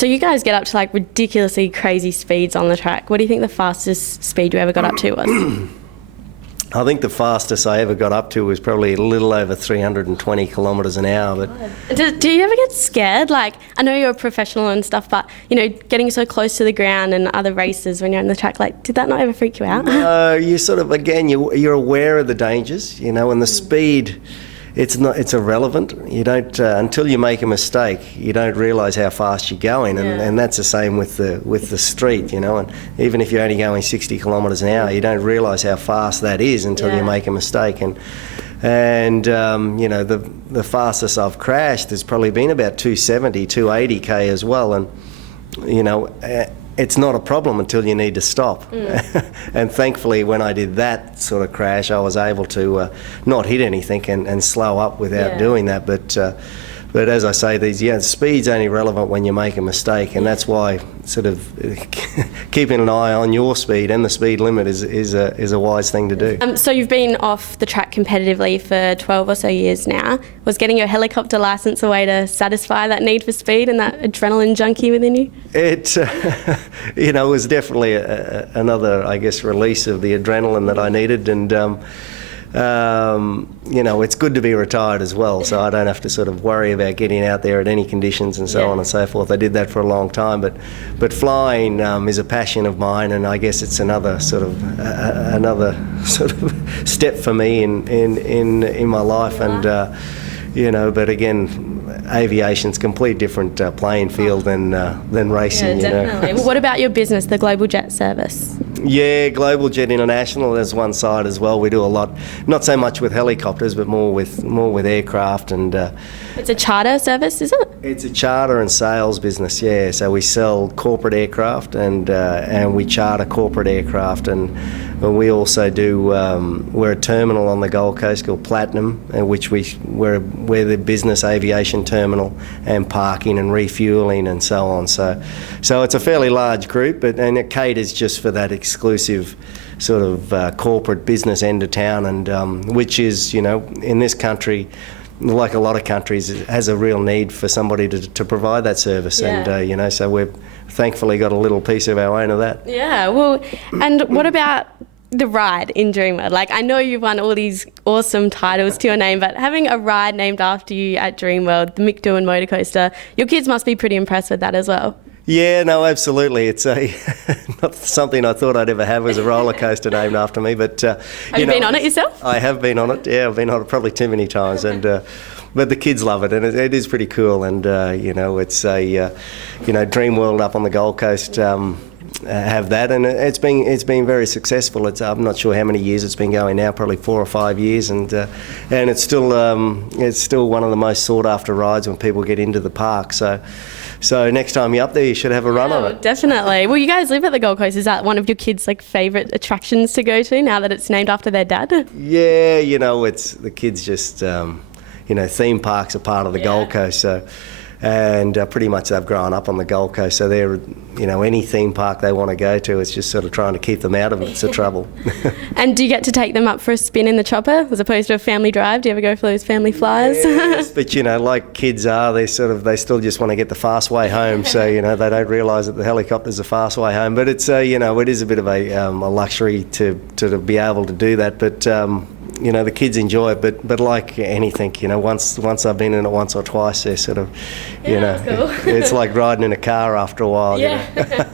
So you guys get up to like ridiculously crazy speeds on the track. What do you think the fastest speed you ever got up to was? I think the fastest I ever got up to was probably a little over 320 kilometres an hour. But Do you ever get scared? Like, I know you're a professional and stuff, but, you know, getting so close to the ground and other races when you're on the track, like, did that not ever freak you out? you sort of, again, you're aware of the dangers, you know, and the speed, it's irrelevant. You don't, until you make a mistake, you don't realise how fast you're going, and that's the same with the street, you know, and even if you're only going 60 kilometres an hour, you don't realise how fast that is until you make a mistake. And you know, the fastest I've crashed has probably been about 270, 280 k as well, and you know, it's not a problem until you need to stop. And thankfully, when I did that sort of crash, I was able to not hit anything and slow up without doing that. But as I say, speed's only relevant when you make a mistake, and that's why sort of keeping an eye on your speed and the speed limit is a wise thing to do. So you've been off the track competitively for 12 or so years now. Was getting your helicopter licence a way to satisfy that need for speed and that adrenaline junkie within you? It, you know, was definitely another, I guess, release of the adrenaline that I needed, and you know, it's good to be retired as well, so I don't have to sort of worry about getting out there at any conditions and so on and so forth. I did that for a long time, but flying is a passion of mine, and I guess it's another sort of step for me in my life, and you know, but again, aviation's a complete different playing field than racing. Yeah, definitely. You know? Well, what about your business, the Global Jet Service? Yeah, Global Jet International, there's one side as well. We do a lot, not so much with helicopters, but more with aircraft. And it's a charter service, is it? It's a charter and sales business, yeah. So we sell corporate aircraft and we charter corporate aircraft, and we also do. We're a terminal on the Gold Coast called Platinum, which we're the business aviation terminal and parking and refuelling and so on. So it's a fairly large group, and it caters just for that exclusive sort of corporate business end of town, and which is, you know, in this country, like a lot of countries, has a real need for somebody to provide that service. And you know, so we've thankfully got a little piece of our own of that. Yeah, well, and what about the ride in Dreamworld? Like, I know you've won all these awesome titles to your name, but having a ride named after you at Dreamworld, the Mick Doohan motor coaster, your kids must be pretty impressed with that as well. Yeah, no, absolutely. It's not something I thought I'd ever have as a roller coaster named after me. But have you been on it yourself? I have been on it. Yeah, I've been on it probably too many times, and but the kids love it, and it is pretty cool. And you know, it's a you know, Dreamworld up on the Gold Coast. Have that, and it's been very successful. I'm not sure how many years it's been going now, probably 4 or 5 years, and it's still one of the most sought after rides when people get into the park. So next time you're up there, you should have a run on it. Definitely. Well, you guys live at the Gold Coast. Is that one of your kids' like favourite attractions to go to now that it's named after their dad? Yeah, you know, it's the kids just you know, theme parks are part of the Gold Coast, so. And pretty much they've grown up on the Gold Coast, so they're, you know, any theme park they want to go to, it's just sort of trying to keep them out of it. It's a trouble. And do you get to take them up for a spin in the chopper as opposed to a family drive? Do you ever go for those family flyers? Yes, but you know, like kids are, they still just want to get the fast way home. So you know, they don't realise that the helicopter's a fast way home. But it's you know, it is a bit of a luxury to be able to do that. But you know, the kids enjoy it, but like anything, you know, once I've been in it once or twice, they're sort of, you know, cool. it's like riding in a car after a while. Yeah. You know?